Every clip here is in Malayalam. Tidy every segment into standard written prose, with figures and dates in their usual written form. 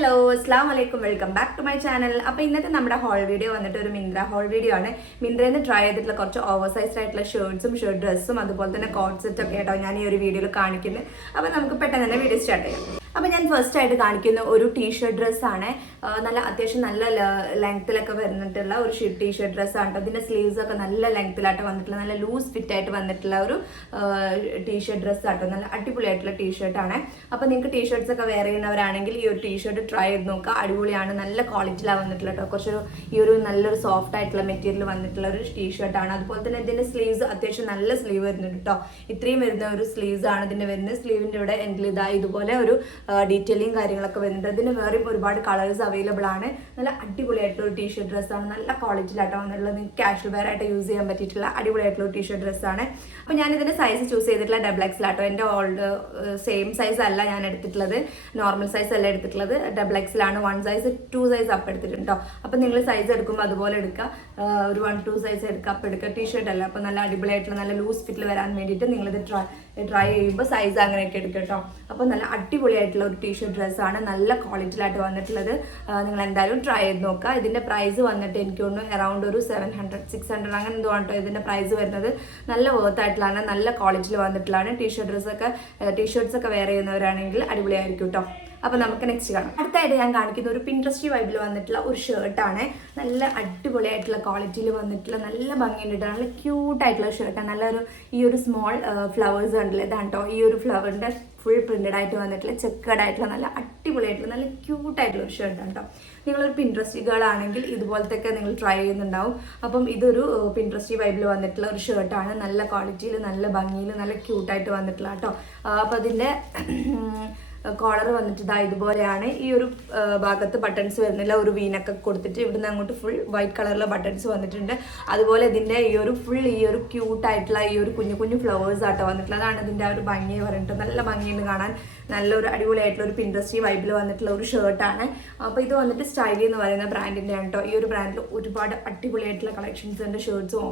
ഹലോ അസ്സാം വലൈക്കും welcome back to my channel. അപ്പോൾ ഇന്നത്തെ നമ്മുടെ ഹോൾ വീഡിയോ വന്നിട്ട് ഒരു മിന്ത്ര ഹോൾ വീഡിയോ ആണ്. മിന്ത്രയിൽ നിന്ന് ട്രൈ ചെയ്തിട്ടുള്ള കുറച്ച് ഓവർ സൈസ്ഡ് ആയിട്ടുള്ള ഷർട്ട്സും ഷർട്ട് ഡ്രസ്സും അതുപോലെ തന്നെ കോട്ട് സെറ്റ് ഒക്കെ ആയിട്ടോ ഞാൻ ഈ ഒരു വീഡിയോയിൽ കാണിക്കുന്നത്. അപ്പോൾ നമുക്ക് പെട്ടെന്ന് തന്നെ വീഡിയോ സ്റ്റാർട്ട് ചെയ്യാം. അപ്പോൾ ഞാൻ ഫസ്റ്റ് ആയിട്ട് കാണിക്കുന്ന ഒരു ടീഷർട്ട് ഡ്രസ്സാണ്. നല്ല അത്യാവശ്യം നല്ല ലെങ്ത്തിലൊക്കെ വന്നിട്ടുള്ള ഒരു ടീഷർട്ട് ഡ്രസ്സാണ്. അതിൻ്റെ സ്ലീവ്സ് ഒക്കെ നല്ല ലെങ്ത്തിലായിട്ട് വന്നിട്ടുള്ള നല്ല ലൂസ് ഫിറ്റ് ആയിട്ട് വന്നിട്ടുള്ള ഒരു ടീഷർട്ട് ഡ്രസ്സാട്ടോ. നല്ല അടിപൊളിയായിട്ടുള്ള ടീഷർട്ടാണ്. അപ്പോൾ നിങ്ങൾക്ക് ടീഷർട്ട്സ് ഒക്കെ വെയർ ചെയ്യുന്നവരാണെങ്കിൽ ഈ ഒരു ടീഷർട്ട് ട്രൈ ചെയ്ത് നോക്കുക. അടിപൊളിയാണ്, നല്ല ക്വാളിറ്റിയിലാണ് വന്നിട്ടുള്ള കേട്ടോ. കുറച്ചൊരു ഈ ഒരു നല്ലൊരു സോഫ്റ്റ് ആയിട്ടുള്ള മെറ്റീരിയൽ വന്നിട്ടുള്ള ഒരു ടീഷർട്ടാണ്. അതുപോലെ തന്നെ ഇതിൻ്റെ സ്ലീവ്സ് അത്യാവശ്യം നല്ല സ്ലീവ് വരുന്നുണ്ട് കേട്ടോ. ഇത്രയും വരുന്ന ഒരു സ്ലീവ്സ് ആണ് ഇതിൻ്റെ വരുന്നത്. സ്ലീവിൻ്റെ ഇവിടെ എൻഡിൽ ഇതുപോലെ ഒരു ഡീറ്റെയിലിംഗ് കാര്യങ്ങളൊക്കെ വരുന്നുണ്ട്. ഇതിന് വേറെയും ഒരുപാട് കളേഴ്സ് അവൈലബിൾ ആണ്. നല്ല അടിപൊളിയായിട്ടുള്ള ഒരു ടീഷർട്ട് ഡ്രസ്സാണ്. നല്ല ക്വാളിറ്റിയിലാട്ടോ വന്നിട്ടുള്ളത്. നിങ്ങൾക്ക് കാഷ്വൽ വെയർ ആയിട്ട് യൂസ് ചെയ്യാൻ പറ്റിയിട്ടുള്ള അടിപൊളിയായിട്ടുള്ള ഒരു ടീഷർട്ട് ഡ്രസ്സാണ്. അപ്പോൾ ഞാൻ ഇതിൻ്റെ സൈസ് ചൂസ് ചെയ്തിട്ടുള്ള XXL. എൻ്റെ സെയിം സൈസ് അല്ല ഞാൻ എടുത്തിട്ടുള്ളത്, നോർമൽ സൈസ് അല്ല എടുത്തിട്ടുള്ളത്, XXL. 1 സൈസ് 2 സൈസ് അപ്പ് എടുത്തിട്ടുണ്ടോ. അപ്പോൾ നിങ്ങൾ സൈസ് എടുക്കുമ്പോൾ അതുപോലെ എടുക്കുക, ഒരു 1-2 സൈസ് എടുക്കുക, അപ്പ് എടുക്കുക. ടീഷർട്ട് അല്ല, അപ്പോൾ നല്ല അടിപൊളിയായിട്ടുള്ള നല്ല ലൂസ് ഫിറ്റിൽ വരാൻ വേണ്ടിയിട്ട് നിങ്ങളിത് ട്രൈ ചെയ്യുമ്പോൾ സൈസ് അങ്ങനെയൊക്കെ എടുക്കുക കേട്ടോ. അപ്പോൾ നല്ല അടിപൊളിയായിട്ടുള്ള ഒരു ടീഷർട്ട് ഡ്രസ്സാണ്, നല്ല ക്വാളിറ്റിയിലായിട്ട് വന്നിട്ടുള്ളത്. നിങ്ങൾ എന്തായാലും ട്രൈ ചെയ്ത് നോക്കുക. ഇതിൻ്റെ പ്രൈസ് വന്നിട്ട് എനിക്ക് തോന്നുന്നു അറൗണ്ട് ഒരു 700-600 അങ്ങനെ എന്തോ കേട്ടോ ഇതിൻ്റെ പ്രൈസ് വരുന്നത്. നല്ല വർത്ത് ആയിട്ടുള്ളതാണ്, നല്ല ക്വാളിറ്റിയിൽ വന്നിട്ടുള്ളതാണ്. ടീഷർട്ട്സ് ഒക്കെ വെയർ ചെയ്യുന്നവരാണെങ്കിൽ അടിപൊളിയായിരിക്കും കേട്ടോ. അപ്പോൾ നമുക്ക് നെക്സ്റ്റ് കാണാം. അടുത്തായിട്ട് ഞാൻ കാണിക്കുന്ന ഒരു പിൻട്രസ്റ്റി വൈബിൽ വന്നിട്ടുള്ള ഒരു ഷർട്ടാണ്. നല്ല അടിപൊളിയായിട്ടുള്ള ക്വാളിറ്റിയിൽ വന്നിട്ടുള്ള നല്ല ഭംഗിയുണ്ട്, നല്ല ക്യൂട്ടായിട്ടുള്ള ഷർട്ടാണ്. നല്ലൊരു ഈ ഒരു സ്മോൾ ഫ്ലവേഴ്സ് ഉണ്ടല്ലോ, ഇതാണ് കേട്ടോ. ഈ ഒരു ഫ്ലവറിൻ്റെ ഫുൾ പ്രിന്റഡ് ആയിട്ട് വന്നിട്ടുള്ള ചെക്കേർഡ് ആയിട്ടുള്ള നല്ല അടിപൊളിയായിട്ടുള്ള നല്ല ക്യൂട്ടായിട്ടുള്ള ഒരു ഷർട്ടാണ് കേട്ടോ. നിങ്ങളൊരു പിൻട്രസ്റ്റി ഗേൾ ആണെങ്കിൽ ഇതുപോലത്തെയൊക്കെ നിങ്ങൾ ട്രൈ ചെയ്യുന്നുണ്ടാവും. അപ്പം ഇതൊരു പിൻട്രസ്റ്റി വൈബിൽ വന്നിട്ടുള്ള ഒരു ഷർട്ടാണ്. നല്ല ക്വാളിറ്റിയിൽ നല്ല ഭംഗിയിൽ നല്ല ക്യൂട്ടായിട്ട് വന്നിട്ടുള്ള കേട്ടോ. അപ്പോൾ അതിൻ്റെ കോളർ വന്നിട്ട് ഇതുപോലെയാണ്. ഈ ഒരു ഭാഗത്ത് ബട്ടൺസ് വരുന്നില്ല, ഒരു വീനൊക്കെ കൊടുത്തിട്ട് ഇവിടുന്ന് അങ്ങോട്ട് ഫുൾ വൈറ്റ് കളറിലെ ബട്ടൺസ് വന്നിട്ടുണ്ട്. അതുപോലെ ഇതിൻ്റെ ഈ ഒരു ക്യൂട്ടായിട്ടുള്ള ഈ ഒരു കുഞ്ഞു ഫ്ലവേഴ്സ് ആട്ടോ വന്നിട്ടുള്ള. അതാണ് ഇതിൻ്റെ ആ ഒരു ഭംഗി പറഞ്ഞിട്ട്. നല്ല ഭംഗിയുണ്ട് കാണാൻ. നല്ലൊരു അടിപൊളിയായിട്ടുള്ള ഒരു പിൻട്രസ്റ്റി വൈബിൽ വന്നിട്ടുള്ള ഒരു ഷർട്ടാണ്. അപ്പോൾ ഇത് വന്നിട്ട് സ്റ്റൈലി എന്ന് പറയുന്ന ബ്രാൻഡിൻ്റെ ആണ് കേട്ടോ. ഈ ഒരു ബ്രാൻഡിൽ ഒരുപാട് അടിപൊളിയായിട്ടുള്ള കളക്ഷൻസ് ഉണ്ട്. ഷർട്ട്സും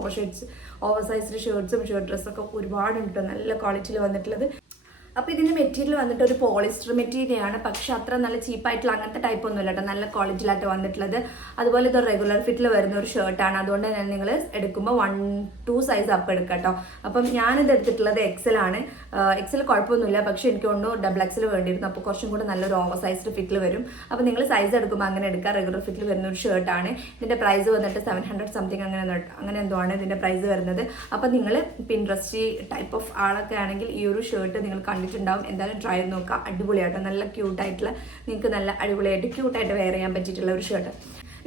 ഓവർ സൈസ്ഡ് ഷർട്ട്സും ഷർട്ട് ഡ്രസ്സൊക്കെ ഒരുപാടുണ്ട് കേട്ടോ, നല്ല ക്വാളിറ്റിയിൽ വന്നിട്ടുള്ളത്. അപ്പോൾ ഇതിൻ്റെ മെറ്റീരിയൽ വന്നിട്ട് ഒരു പോളിസ്റ്റർ മെറ്റീരിയലാണ്, പക്ഷെ അത്ര നല്ല ചീപ്പായിട്ടുള്ള അങ്ങനത്തെ ടൈപ്പ് ഒന്നുമില്ല കേട്ടോ. നല്ല ക്വാളിറ്റിയിലായിട്ട് വന്നിട്ടുള്ളത്. അതുപോലെ ഇത് റെഗുലർ ഫിറ്റിൽ വരുന്ന ഒരു ഷർട്ടാണ്. അതുകൊണ്ട് തന്നെ നിങ്ങൾ എടുക്കുമ്പോൾ 1-2 സൈസ് അപ്പ് എടുക്കുക കേട്ടോ. അപ്പം ഞാനിത് എടുത്തിട്ടുള്ളത് XL ആണ്. XL കുഴപ്പമൊന്നുമില്ല, പക്ഷെ എനിക്ക് തോന്നുന്നു XXL വേണ്ടിയിരുന്നു. അപ്പോൾ കുറച്ചും കൂടെ നല്ലൊരു ഓവർ സൈസ്ഡ് ഫിറ്റിൽ വരും. അപ്പോൾ നിങ്ങൾ സൈസ് എടുക്കുമ്പോൾ അങ്ങനെ എടുക്കുക. റെഗുലർ ഫിറ്റിൽ വരുന്ന ഒരു ഷർട്ടാണ്. ഇതിൻ്റെ പ്രൈസ് വന്നിട്ട് 700 സംതിങ് അങ്ങനെ എന്തോ ആണ് ഇതിൻ്റെ പ്രൈസ് വരുന്നത്. അപ്പോൾ നിങ്ങൾ പിൻട്രസ്റ്റി ടൈപ്പ് ഓഫ് ആളൊക്കെ ആണെങ്കിൽ ഈ ഒരു ഷർട്ട് നിങ്ങൾ കണ്ടിട്ടുണ്ടാവും. എന്തായാലും ട്രൈ ചെയ്ത് നോക്കുക. അടിപൊളിയായിട്ട് നല്ല ക്യൂട്ടായിട്ടുള്ള, നിങ്ങൾക്ക് നല്ല അടിപൊളിയായിട്ട് ക്യൂട്ടായിട്ട് വെയർ ചെയ്യാൻ പറ്റിയിട്ടുള്ള ഒരു ഷർട്ട്.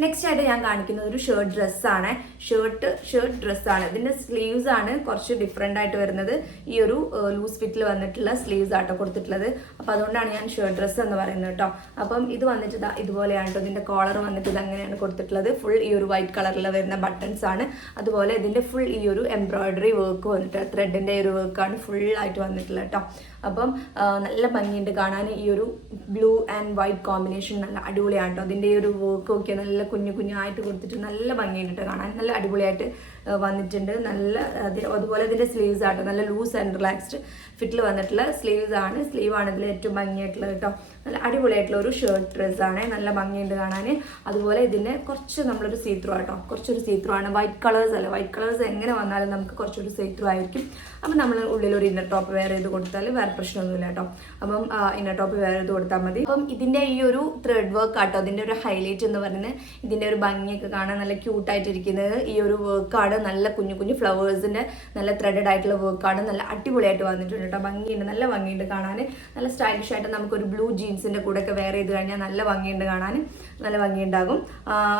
നെക്സ്റ്റ് ആയിട്ട് ഞാൻ കാണിക്കുന്നത് ഒരു ഷർട്ട് ഡ്രസ്സാണ്. ഷർട്ട് ഡ്രസ്സാണ്. ഇതിൻ്റെ സ്ലീവ്സ് ആണ് കുറച്ച് ഡിഫറെൻ്റ് ആയിട്ട് വരുന്നത്. ഈ ഒരു ലൂസ് ഫിറ്റിൽ വന്നിട്ടുള്ള സ്ലീവ്സ് ആട്ടോ കൊടുത്തിട്ടുള്ളത്. അപ്പോൾ അതുകൊണ്ടാണ് ഞാൻ ഷർട്ട് ഡ്രസ്സ് എന്ന് പറയുന്നത് കേട്ടോ. അപ്പം ഇത് വന്നിട്ട് ഇതുപോലെയാണ് കേട്ടോ. ഇതിൻ്റെ കോളർ വന്നിട്ട് ഇത് അങ്ങനെയാണ് കൊടുത്തിട്ടുള്ളത്. ഫുൾ ഈ ഒരു വൈറ്റ് കളറിൽ വരുന്ന ബട്ടൺസ് ആണ്. അതുപോലെ ഇതിൻ്റെ ഫുൾ ഈ ഒരു എംബ്രോയിഡറി വർക്ക് വന്നിട്ട് ത്രെഡിൻ്റെ ഒരു വർക്കാണ് ഫുള്ളായിട്ട് വന്നിട്ടുള്ളത് കേട്ടോ. അപ്പം നല്ല ഭംഗിയുണ്ട് കാണാൻ. ഈ ഒരു ബ്ലൂ ആൻഡ് വൈറ്റ് കോമ്പിനേഷൻ നല്ല അടിപൊളിയാണ് കേട്ടോ. അതിൻ്റെ ഈ ഒരു വർക്ക് ഒക്കെ നല്ല കുഞ്ഞായിട്ട് കൊടുത്തിട്ട് നല്ല ഭംഗിയുണ്ട് കാണാൻ. നല്ല അടിപൊളിയായിട്ട് വന്നിട്ടുണ്ട്. അതുപോലെ ഇതിൻ്റെ സ്ലീവ്സ് ആട്ടോ നല്ല ലൂസ് ആൻഡ് റിലാക്സ്ഡ് ഫിറ്റിൽ വന്നിട്ടുള്ള സ്ലീവാണ് ഇതിൽ ഏറ്റവും ഭംഗിയായിട്ടുള്ളത് കേട്ടോ. നല്ല അടിപൊളിയായിട്ടുള്ള ഒരു ഷർട്ട് ഡ്രസ്സാണ്. നല്ല ഭംഗിയുണ്ട് കാണാൻ. അതുപോലെ ഇതിന് നമ്മളൊരു സീത്രൂ ആട്ടോ, കുറച്ചൊരു സീത്രൂ ആണ്. വൈറ്റ് കളേഴ്സ് അല്ല, വൈറ്റ് കളേഴ്സ് എങ്ങനെ വന്നാലും നമുക്ക് കുറച്ചൊരു സീത്രൂ ആയിരിക്കും. അപ്പം നമ്മൾ ഉള്ളിലൊരു ഇന്നർ ടോപ്പ് വെയർ ചെയ്ത് കൊടുത്താൽ വേറെ പ്രശ്നമൊന്നുമില്ല കേട്ടോ. അപ്പം ഇന്നർ ടോപ്പ് വെയർ ചെയ്ത് കൊടുത്താൽ മതി. അപ്പം ഇതിൻ്റെ ഈ ഒരു ത്രെഡ് വർക്ക് ആട്ടോ അതിൻ്റെ ഒരു ഹൈലൈറ്റ് എന്ന് പറയുന്നത്. ഇതിൻ്റെ ഒരു ഭംഗിയൊക്കെ കാണാൻ നല്ല ക്യൂട്ടായിട്ടിരിക്കുന്നത് ഈ ഒരു വർക്കാണ്. നല്ല കുഞ്ഞു ഫ്ലവേഴ്സിൻ്റെ നല്ല ത്രെഡഡ് ആയിട്ടുള്ള വർക്കാണ്. നല്ല അടിപൊളിയായിട്ട് വന്നിട്ടുണ്ട് കേട്ടോ. ഭംഗിയുണ്ട്, നല്ല ഭംഗിയുണ്ട് കാണാൻ. നല്ല സ്റ്റൈലിഷ് ആയിട്ട് നമുക്കൊരു ബ്ലൂ ജീൻസിൻ്റെ കൂടെ ഒക്കെ വെയർ ചെയ്ത് കഴിഞ്ഞാൽ നല്ല ഭംഗിയുണ്ട് കാണാൻ, നല്ല ഭംഗിയുണ്ടാകും.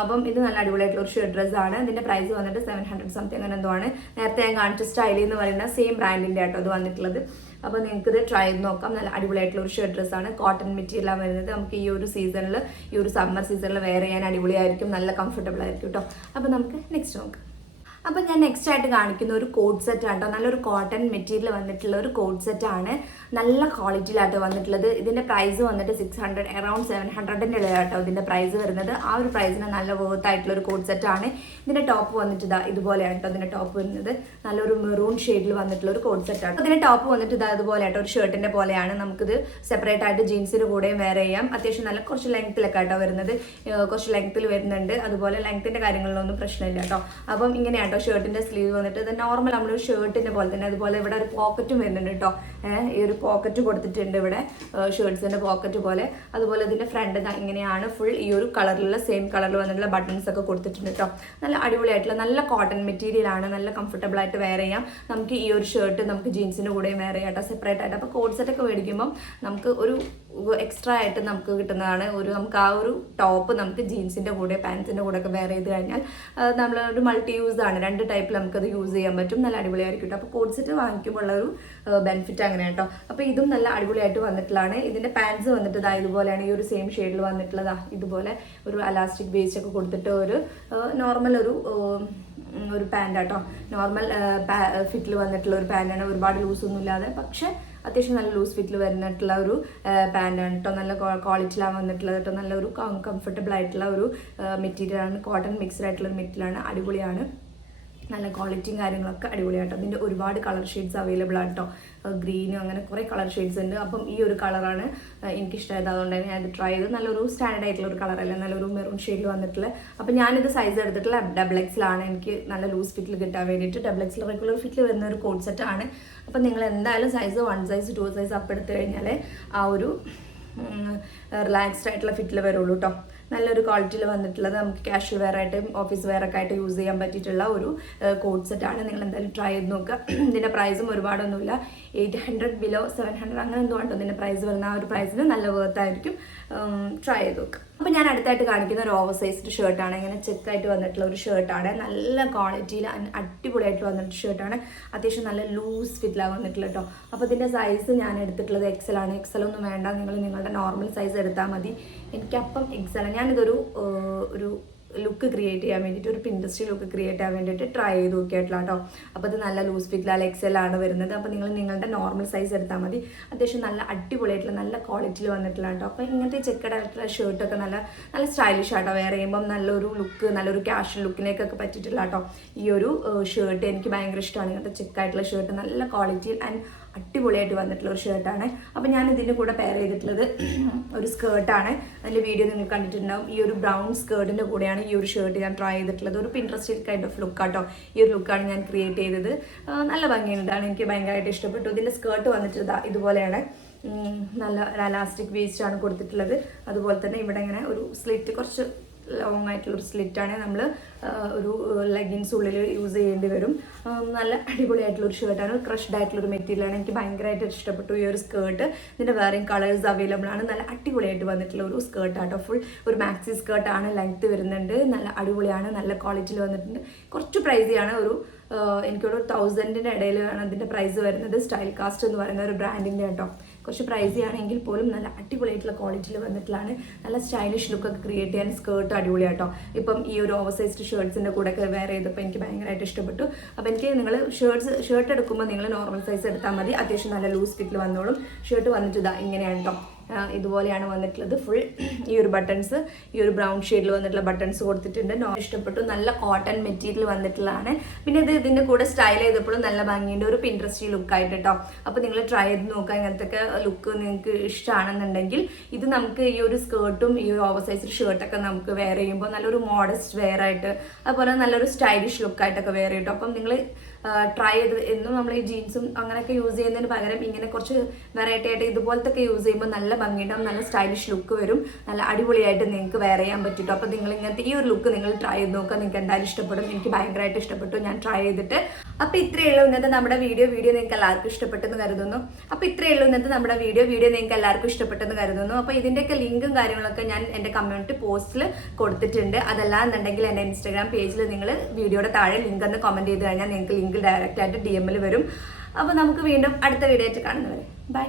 അപ്പം ഇത് നല്ല അടിപൊളിയായിട്ടുള്ള ഒരു ഷർട്ട് ഡ്രസ്സാണ്. ഇതിൻ്റെ പ്രൈസ് വന്നിട്ട് 700 സംതിങ് അങ്ങനെ എന്തോ ആണ്. നേരത്തെ ഞാൻ കാണിച്ച സ്റ്റൈലി എന്ന് പറയുന്ന സെയിം ബ്രാൻഡിൻ്റെ ആട്ടോ അത് വന്നിട്ടുള്ളത്. അപ്പോൾ നിങ്ങൾക്ക് ഇത് ട്രൈ ചെയ്ത് നോക്കാം. നല്ല അടിപൊളിയായിട്ടുള്ള ഒരു ഷർട്ട് ഡ്രസ്സാണ്. കോട്ടൺ മെറ്റീരിയലാണ് വരുന്നത്. നമുക്ക് ഈ ഒരു സീസണിൽ, ഈ ഒരു സമ്മർ സീസണിൽ വെയർ ചെയ്യാൻ അടിപൊളിയായിരിക്കും, നല്ല കംഫർട്ടബിൾ ആയിരിക്കും കേട്ടോ. അപ്പോൾ നമുക്ക് നെക്സ്റ്റ് നോക്കാം. അപ്പോൾ ഞാൻ നെക്സ്റ്റ് ആയിട്ട് കാണിക്കുന്ന ഒരു കോട്ട് സെറ്റ് ആണ് കേട്ടോ. നല്ലൊരു കോട്ടൺ മെറ്റീരിയൽ വന്നിട്ടുള്ള ഒരു കോട്ട് സെറ്റ് ആണ്. നല്ല ക്വാളിറ്റിയിലാട്ടോ വന്നിട്ടുള്ളത്. ഇതിന്റെ പ്രൈസ് വന്നിട്ട് 600 അറൌണ്ട് 700ന്റെ കേട്ടോ ഇതിന്റെ പ്രൈസ് വരുന്നത്. ആ ഒരു പ്രൈസിന് നല്ല വർത്ത് ആയിട്ടുള്ള ഒരു കോട്ട് സെറ്റ് ആണ്. ഇതിന്റെ ടോപ്പ് വന്നിട്ട് ഇതാ ഇതുപോലെയാണ് കേട്ടോ. ഇതിന്റെ ടോപ്പ് വരുന്നത് നല്ലൊരു മെറൂൺ ഷെയ്ഡിൽ വന്നിട്ടുള്ള ഒരു കോട്ട് സെറ്റ് ആണ്. ഇതിന്റെ ടോപ്പ് വന്നിട്ട് ഇതാ ഇതുപോലെ ആട്ടോ, ഒരു ഷർട്ടിന്റെ പോലെയാണ്. നമുക്കിത് സെപ്പറേറ്റ് ആയിട്ട് ജീൻസിന് കൂടെയും വെയർ ചെയ്യാം. അത്യാവശ്യം നല്ല കുറച്ച് ലെങ്ത്തിലൊക്കെ ആട്ടോ വരുന്നത്, കുറച്ച് ലെങ്ത്തിൽ വരുന്നുണ്ട്. അതുപോലെ ലെങ്ത്തിന്റെ കാര്യങ്ങളിലൊന്നും പ്രശ്നമില്ല കേട്ടോ. അപ്പം ഇങ്ങനെയാണ് ഷർട്ടിന്റെ സ്ലീവ് വന്നിട്ട് ഇത് നോർമൽ നമ്മളൊരു ഷർട്ടിന്റെ പോലെ തന്നെ. അതുപോലെ ഇവിടെ ഒരു പോക്കറ്റും വരുന്നുണ്ട് കേട്ടോ. ഈ ഒരു പോക്കറ്റ് കൊടുത്തിട്ടുണ്ട് ഇവിടെ, ഷർട്ട്സിന്റെ പോക്കറ്റ് പോലെ. അതുപോലെ ഇതിന്റെ ഫ്രണ്ട് ഇങ്ങനെയാണ് ഫുൾ ഈ ഒരു കളറിലുള്ള സെയിം കളറിൽ വന്നിട്ടുള്ള ബട്ടൺസ് ഒക്കെ കൊടുത്തിട്ടുണ്ട് കേട്ടോ. നല്ല അടിപൊളിയായിട്ടുള്ള നല്ല കോട്ടൺ മെറ്റീരിയൽ ആണ്. നല്ല കംഫർട്ടബിൾ ആയിട്ട് വെയർ ചെയ്യാം. നമുക്ക് ഈ ഒരു ഷർട്ട് നമുക്ക് ജീൻസിന്റെ കൂടെയും വെയർ ചെയ്യാം കേട്ടോ, സെപ്പറേറ്റ് ആയിട്ട്. അപ്പോൾ കോട്ട് സെറ്റ് ഒക്കെ മേടിക്കുമ്പോൾ നമുക്ക് ഒരു എക്സ്ട്രാ ആയിട്ട് നമുക്ക് കിട്ടുന്നതാണ്. നമുക്ക് ആ ഒരു ടോപ്പ് നമുക്ക് ജീൻസിന്റെ കൂടെ പാൻസിന്റെ കൂടെ ഒക്കെ വെയർ ചെയ്ത് കഴിഞ്ഞാൽ നമ്മളൊരു മൾട്ടി യൂസ് ആണ്. 2 ടൈപ്പിൽ നമുക്കത് യൂസ് ചെയ്യാൻ പറ്റും. നല്ല അടിപൊളിയായിരിക്കും കേട്ടോ. അപ്പോൾ കോട്ട് സെറ്റ് വാങ്ങിക്കുമ്പോൾ ഉള്ള ഒരു ബെനിഫിറ്റ് അങ്ങനെ കേട്ടോ. അപ്പോൾ ഇതും നല്ല അടിപൊളിയായിട്ട് വന്നിട്ടുള്ളതാണ്. ഇതിന്റെ പാൻസ് വന്നിട്ട് ഇതാ ഇതുപോലെയാണ്, ഈ ഒരു സെയിം ഷെയ്ഡിൽ വന്നിട്ടുള്ളതാ. ഇതുപോലെ ഒരു അലാസ്റ്റിക് ബേസ് ഒക്കെ കൊടുത്തിട്ട് ഒരു നോർമൽ ഒരു പാൻ്റ് കേട്ടോ. നോർമൽ ഫിറ്റിൽ വന്നിട്ടുള്ള ഒരു പാൻ്റാണ്, ഒരുപാട് ലൂസൊന്നും ഇല്ലാതെ. പക്ഷെ അത്യാവശ്യം നല്ല ലൂസ് ഫിറ്റിൽ വരുന്നിട്ടുള്ള ഒരു പാൻ്റാണ് കേട്ടോ. നല്ല ക്വാളിറ്റിയിലാണ് വന്നിട്ടുള്ളത് കേട്ടോ. നല്ലൊരു കംഫർട്ടബിൾ ആയിട്ടുള്ള ഒരു മെറ്റീരിയലാണ്. കോട്ടൺ മിക്സ്ഡ് ആയിട്ടുള്ള ഒരു മെറ്റീരിയലാണ്. അടിപൊളിയാണ്. നല്ല ക്വാളിറ്റിയും കാര്യങ്ങളൊക്കെ അടിപൊളിയാട്ടോ. അതിൻ്റെ ഒരുപാട് കളർ ഷെയ്ഡ്സ് അവൈലബിൾ ആണ് കേട്ടോ. ഗ്രീനും അങ്ങനെ കുറേ കളർ ഷെയ്ഡ്സ് ഉണ്ട്. അപ്പം ഈ ഒരു കളറാണ് എനിക്കിഷ്ടമായത്, അതുകൊണ്ട് തന്നെ ഞാനത് ട്രൈ ചെയ്ത്. നല്ലൊരു സ്റ്റാൻഡേർഡ് ആയിട്ടുള്ള ഒരു കളറല്ല, നല്ലൊരു മെറൂൺ ഷെയ്ഡിൽ വന്നിട്ടുള്ള. അപ്പം ഞാനിത് സൈസ് എടുത്തിട്ടുള്ള XXL എനിക്ക് നല്ല ലൂസ് ഫിറ്റിൽ കിട്ടാൻ വേണ്ടിയിട്ട്. XXL റെഗുലർ ഫിറ്റിൽ വരുന്ന ഒരു കോട്ട് സെറ്റ് ആണ്. അപ്പം നിങ്ങൾ എന്തായാലും സൈസ് 1 സൈസ് 2 സൈസ് അപ്പ് എടുത്തു കഴിഞ്ഞാൽ ആ ഒരു റിലാക്സ്ഡ് ആയിട്ടുള്ള ഫിറ്റിൽ വരുള്ളൂ കേട്ടോ. നല്ലൊരു ക്വാളിറ്റിയിൽ വന്നിട്ടുള്ളത്, നമുക്ക് കാഷ്വൽ വെയർ ആയിട്ടും ഓഫീസ് വെയർ ഒക്കെ ആയിട്ട് യൂസ് ചെയ്യാൻ പറ്റിയിട്ടുള്ള ഒരു കോട്ട് സെറ്റ് ആണ്. നിങ്ങൾ എന്തായാലും ട്രൈ ചെയ്ത് നോക്കുക. ഇതിൻ്റെ പ്രൈസും ഒരുപാടൊന്നുമില്ല, 800 ബിലോ 700 അങ്ങനെ എന്തോ ഉണ്ടോ ഇതിൻ്റെ പ്രൈസ് വരുന്ന. ആ ഒരു പ്രൈസിന് നല്ല വർത്തായിരിക്കും. ട്രൈ ചെയ്ത് നോക്കുക. അപ്പോൾ ഞാൻ അടുത്തായിട്ട് കാണിക്കുന്ന ഒരു ഓവർ സൈസ്ഡ് ഷർട്ടാണ്. ഇങ്ങനെ ചെക്കായിട്ട് വന്നിട്ടുള്ള ഒരു ഷർട്ടാണ്. നല്ല ക്വാളിറ്റിയിൽ അടിപൊളിയായിട്ട് വന്നിട്ട് ഷർട്ടാണ്. അത്യാവശ്യം നല്ല ലൂസ് ഫിറ്റിലാണ് വന്നിട്ടുള്ള കേട്ടോ. അപ്പോൾ ഇതിൻ്റെ സൈസ് ഞാൻ എടുത്തിട്ടുള്ളത് XL ആണ്. XL ഒന്നും വേണ്ട, നിങ്ങൾ നിങ്ങളുടെ നോർമൽ സൈസ് എടുത്താൽ മതി. എനിക്കപ്പം XL ഞാനിതൊരു ലുക്ക് ക്രിയേറ്റ് ചെയ്യാൻ വേണ്ടിയിട്ട്, ഒരു പിൻട്രസ്റ്റ് ലുക്ക് ക്രിയേറ്റ് ചെയ്യാൻ വേണ്ടിയിട്ട് ട്രൈ ചെയ്ത് നോക്കിയിട്ടില്ല കേട്ടോ. അപ്പോൾ ഇത് നല്ല ലൂസ് ഫിറ്റിലാണ്, XL ആണ് വരുന്നത്. അപ്പോൾ നിങ്ങൾ നിങ്ങളുടെ നോർമൽ സൈസ് എടുത്താൽ മതി. അത്യാവശ്യം നല്ല അടിപൊളിയായിട്ടുള്ള നല്ല ക്വാളിറ്റിയിൽ വന്നിട്ടുള്ള കേട്ടോ. അപ്പോൾ ഇങ്ങനത്തെ ചെക്കഡ് ആയിട്ടുള്ള ഷർട്ടൊക്കെ നല്ല സ്റ്റൈലിഷ് ആട്ടോ. വെയർ ചെയ്യുമ്പം നല്ലൊരു ലുക്ക്, നല്ലൊരു കാഷ്വൽ ലുക്കിലേക്കൊക്കെ പറ്റിയിട്ടില്ല കേട്ടോ. ഈ ഒരു ഷർട്ട് എനിക്ക് ഭയങ്കര ഇഷ്ടമാണ്. ഇങ്ങനത്തെ ചെക്കായിട്ടുള്ള ഷർട്ട് നല്ല ക്വാളിറ്റിയിൽ ആൻഡ് അടിപൊളിയായിട്ട് വന്നിട്ടുള്ള ഒരു ഷർട്ടാണ്. അപ്പോൾ ഞാൻ ഇതിൻ്റെ കൂടെ പെയർ ചെയ്തിട്ടുള്ളത് ഒരു സ്കേർട്ടാണ്. അതിൻ്റെ വീഡിയോ നിങ്ങൾ കണ്ടിട്ടുണ്ടാവും. ഈ ഒരു ബ്രൗൺ സ്കേർട്ടിൻ്റെ കൂടെയാണ് ഈ ഒരു ഷർട്ട് ഞാൻ ട്രൈ ചെയ്തിട്ടുള്ളത്. ഒരു പിൻട്രസ്റ്റ് കൈൻഡ് ഓഫ് ലുക്കാട്ടോ. ഈ ഒരു ലുക്കാണ് ഞാൻ ക്രിയേറ്റ് ചെയ്തത്. നല്ല ഭംഗിയുണ്ടാണ്, എനിക്ക് ഭയങ്കരമായിട്ട് ഇഷ്ടപ്പെട്ടു. ഇതിൻ്റെ സ്കേർട്ട് വന്നിട്ട് ഇതുപോലെയാണ്. നല്ല എലാസ്റ്റിക് വേസ്റ്റ് ആണ് കൊടുത്തിട്ടുള്ളത്. അതുപോലെ തന്നെ ഇവിടെ ഇങ്ങനെ ഒരു സ്ലിറ്റ്, കുറച്ച് ലോങ് ആയിട്ടുള്ളൊരു സ്ലിറ്റാണ്. നമ്മൾ ഒരു ലെഗിൻസ് ഉള്ളിൽ യൂസ് ചെയ്യേണ്ടി വരും. നല്ല അടിപൊളിയായിട്ടുള്ളൊരു ഷർട്ടാണ്. ക്രഷ്ഡ് ആയിട്ടുള്ളൊരു മെറ്റീരിയലാണ്. എനിക്ക് ഭയങ്കരമായിട്ട് ഇഷ്ടപ്പെട്ടു ഈ ഒരു സ്കേർട്ട്. ഇതിൻ്റെ വേറെയും കളേഴ്സ് അവൈലബിൾ ആണ്. നല്ല അടിപൊളിയായിട്ട് വന്നിട്ടുള്ള ഒരു സ്കേർട്ടാട്ടോ. ഫുൾ ഒരു മാക്സി സ്കേർട്ടാണ്. ലെങ്ത്ത് വരുന്നുണ്ട്. നല്ല അടിപൊളിയാണ്. നല്ല ക്വാളിറ്റിയിൽ വന്നിട്ടുണ്ട്. കുറച്ച് പ്രൈസിയാണ്. എനിക്കൊരു 1000ൻ്റെ ഇടയിലാണ് അതിൻ്റെ പ്രൈസ് വരുന്നത്. സ്റ്റൈൽ കാസ്റ്റ് എന്ന് പറയുന്ന ഒരു ബ്രാൻഡിൻ്റെ കേട്ടോ. കുറച്ച് പ്രൈസിയാണെങ്കിൽ പോലും നല്ല അടിപൊളിയായിട്ടുള്ള ക്വാളിറ്റിയിൽ വന്നിട്ടുള്ളതാണ്. നല്ല സ്റ്റൈലിഷ് ലുക്കൊക്കെ ക്രിയേറ്റ് ചെയ്യാൻ സ്കേർട്ട് അടിപൊളിയാട്ടോ. ഇപ്പം ഈ ഒരു ഓവർ സൈസ്ഡ് ഷർട്ട്സിൻ്റെ കൂടെ ഒക്കെ വെയർ ചെയ്തപ്പോൾ എനിക്ക് ഭയങ്കരമായിട്ട് ഇഷ്ടപ്പെട്ടു. അപ്പോൾ എനിക്ക് നിങ്ങൾ ഷർട്ട് എടുക്കുമ്പോൾ നിങ്ങൾ നോർമൽ സൈസ് എടുത്താൽ മതി. അത്യാവശ്യം നല്ല ലൂസ് ഫിറ്റിൽ വന്നോളും. ഷർട്ട് വന്നിട്ട് ഇങ്ങനെയാണ് കേട്ടോ. ഇതുപോലെയാണ് വന്നിട്ടുള്ളത്. ഫുൾ ഈ ഒരു ബട്ടൺസ്, ഈ ഒരു ബ്രൗൺ ഷെയ്ഡിൽ വന്നിട്ടുള്ള ബട്ടൺസ് കൊടുത്തിട്ടുണ്ട്. ഇഷ്ടപ്പെട്ടു. നല്ല കോട്ടൺ മെറ്റീരിയൽ വന്നിട്ടുള്ളതാണ്. പിന്നെ ഇതിൻ്റെ കൂടെ സ്റ്റൈൽ ചെയ്തപ്പോഴും നല്ല ഭംഗിയുണ്ട്. ഒരു പിൻട്രസ്റ്റി ലുക്കായിട്ട് കേട്ടോ. അപ്പോൾ നിങ്ങൾ ട്രൈ ചെയ്ത് നോക്കുക. ഇങ്ങനത്തെ ലുക്ക് നിങ്ങൾക്ക് ഇഷ്ടമാണെന്നുണ്ടെങ്കിൽ ഇത് നമുക്ക് ഈ ഒരു സ്കേർട്ടും ഈ ഒരു ഓവർ സൈസ് ഷർട്ടൊക്കെ നമുക്ക് വെയർ ചെയ്യുമ്പോൾ നല്ലൊരു മോഡസ്റ്റ് വെയർ ആയിട്ട്, അതുപോലെ നല്ലൊരു സ്റ്റൈലിഷ് ലുക്കായിട്ടൊക്കെ വെയർ ചെയ്യും. അപ്പം നിങ്ങൾ ട്രൈ ചെയ്ത് എന്നും നമ്മൾ ഈ ജീൻസും അങ്ങനെയൊക്കെ യൂസ് ചെയ്യുന്നതിന് പകരം ഇങ്ങനെ കുറച്ച് വെറൈറ്റി ആയിട്ട് ഇതുപോലത്തെ യൂസ് ചെയ്യുമ്പോൾ നല്ല ഭംഗിയുണ്ടാവും. നല്ല സ്റ്റൈലിഷ് ലുക്ക് വരും. നല്ല അടിപൊളിയായിട്ട് നിങ്ങൾക്ക് വെയർ ചെയ്യാൻ പറ്റും. അപ്പോൾ നിങ്ങൾ ഇങ്ങനത്തെ ഈ ഒരു ലുക്ക് നിങ്ങൾ ട്രൈ ചെയ്ത് നോക്കുക. നിങ്ങൾക്ക് എന്തായാലും ഇഷ്ടപ്പെടും. എനിക്ക് ഭയങ്കരമായിട്ട് ഇഷ്ടപ്പെട്ടു ഞാൻ ട്രൈ ചെയ്തിട്ട്. അപ്പോൾ ഇത്രയേ ഉള്ളൂ ഇന്നത്തെ നമ്മുടെ വീഡിയോ നിങ്ങൾക്ക് എല്ലാവർക്കും ഇഷ്ടപ്പെട്ടെന്ന് കരുതുന്നു. അപ്പോൾ ഇത്രയേ ഉള്ളൂ ഇന്നത്തെ നമ്മുടെ വീഡിയോ നിങ്ങൾക്ക് എല്ലാവർക്കും ഇഷ്ടപ്പെട്ടെന്ന് കരുതുന്നു. അപ്പോൾ ഇതിൻ്റെയൊക്കെ ലിങ്കും കാര്യങ്ങളൊക്കെ ഞാൻ എൻ്റെ കമ്മ്യൂണിറ്റി പോസ്റ്റിൽ കൊടുത്തിട്ടുണ്ട്. അതല്ല എന്നുണ്ടെങ്കിൽ എൻ്റെ ഇൻസ്റ്റാഗ്രാം പേജിൽ നിങ്ങൾ വീഡിയോയുടെ താഴെ ലിങ്ക് എന്ന് കമൻറ്റ് ചെയ്ത് കഴിഞ്ഞാൽ നിങ്ങൾക്ക് ലിങ്ക് ഡയറക്റ്റ് ആയിട്ട് DM വരും. അപ്പോൾ നമുക്ക് വീണ്ടും അടുത്ത വീഡിയോ ആയിട്ട് കാണുന്നവരെ ബൈ.